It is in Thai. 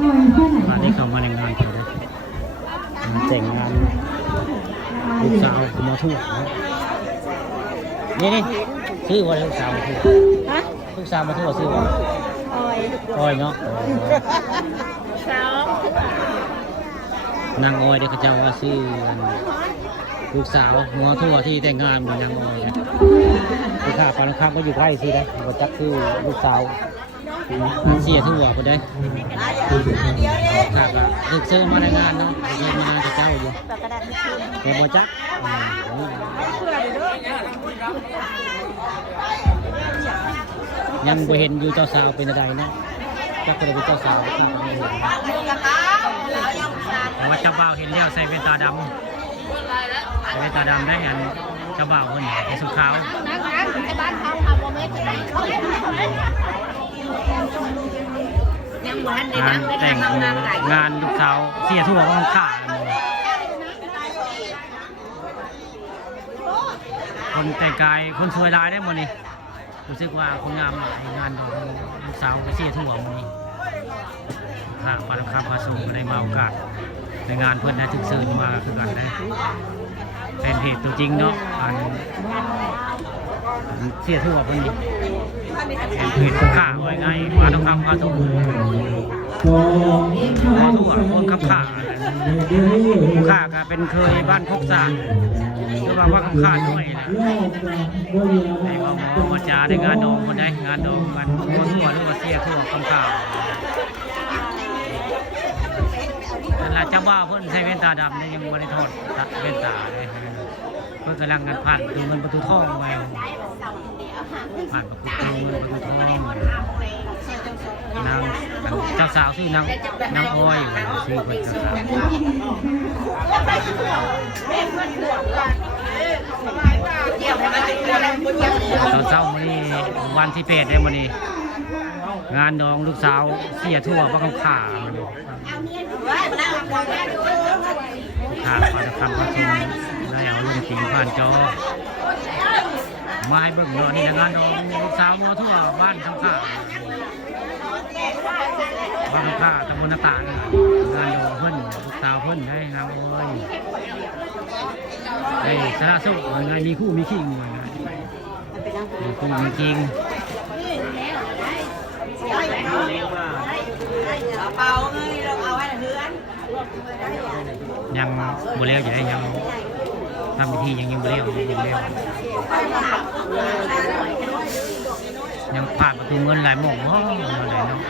มาได้เข้ามาในงานเขาเลยมาแต่งงานลูกสาวคุณหมอทั่วนี่ชื่อว่าลูกสาวมาทั่วลูกสาวมาทั่วชื่อว่าออยเนาะนางออยเด็กเจ้าว่าชื่อลูกสาวหัวทั่วที่แต่งงานเหมือนนางออยนะลูกค้าปานข้ามก็อยู่ใกล้สิได้ก็จักคือลูกสาวเสียทั่วไปได้ครับดึกเชิญมาในงานเนาะเชิญมาจะเจ้าอยู่แต่บ่จักยังบ่เห็นอยู่เจ้าสาวเป็นอะไรเนาะจักก็เลยเป็นเจ้าสาวว่าเจ้าบ่าวเห็นแล้วใส่แว่นตาดำใส่แว่นตาดำได้เห็นเจ้าบ่าวคนใส่สุดขาวงานแต่งงานลูกสาวเสียทั่วก็ต้องขาดคนแต่งกายคนสวยลายได้หมดนี่รู้สึกว่าคนงามงานของลูกสาวก็เสียทั่วหมดนี่ข้าปานคำพาสูงได้มาโอกาสในงานเพื่อนได้ถึงเชิญมาคือกันได้เป็นเหตุตัวจริงเนาะเสียทั่วคนนี้เห็นข่าไว้ไงมาต้องทำมาทุกคนขับข่าข่าก็เป็นเคยบ้านพกษาคือว่าขับข่าด้วยนะไอ้หมอจ่าในงานดองคนใดงานดองกันทั่วหรือว่าเสียทั่วขับข่านั่นแหละเจ้าบ้าเพื่อนใช้เว้นตาดำเนี่ยยังไม่ได้ทอดตัดเว้นตาเลยเพื่อนกำลังกันผ่านดูเงินประตูทองไปผ่านประตูเงินประตูทองนางเจ้าสาวชื่อนางอ้อยชื่อคนเจ้าสาวตอนเช้าวันนี้วันที่8เนี่ยวันนี้งานดองลูกสาวเสียทั่วบ้านข่าข่าขอจะทำกระชุมแล้วเอาลุงสิงผ่านจอมาให้เบิ่งเนาะนี่งานดองลูกสาวมัวทั่วบ้านข้างข่าบ้านข้างข่าตำบลนาตาลงานดองเพิ่นลูกสาวเพิ่นให้เราเลยไอ้สารสุขไงมีคู่มีขิงไงมีคู่มีขิงเปล่าเงินเราเอาไว้เดือนยังบ่เลี้ยวอยู่ได้ยังทำพิธียังบ่เลี้ยวยังผ่านประตูเงินหลายหม่องอะไรเนาะ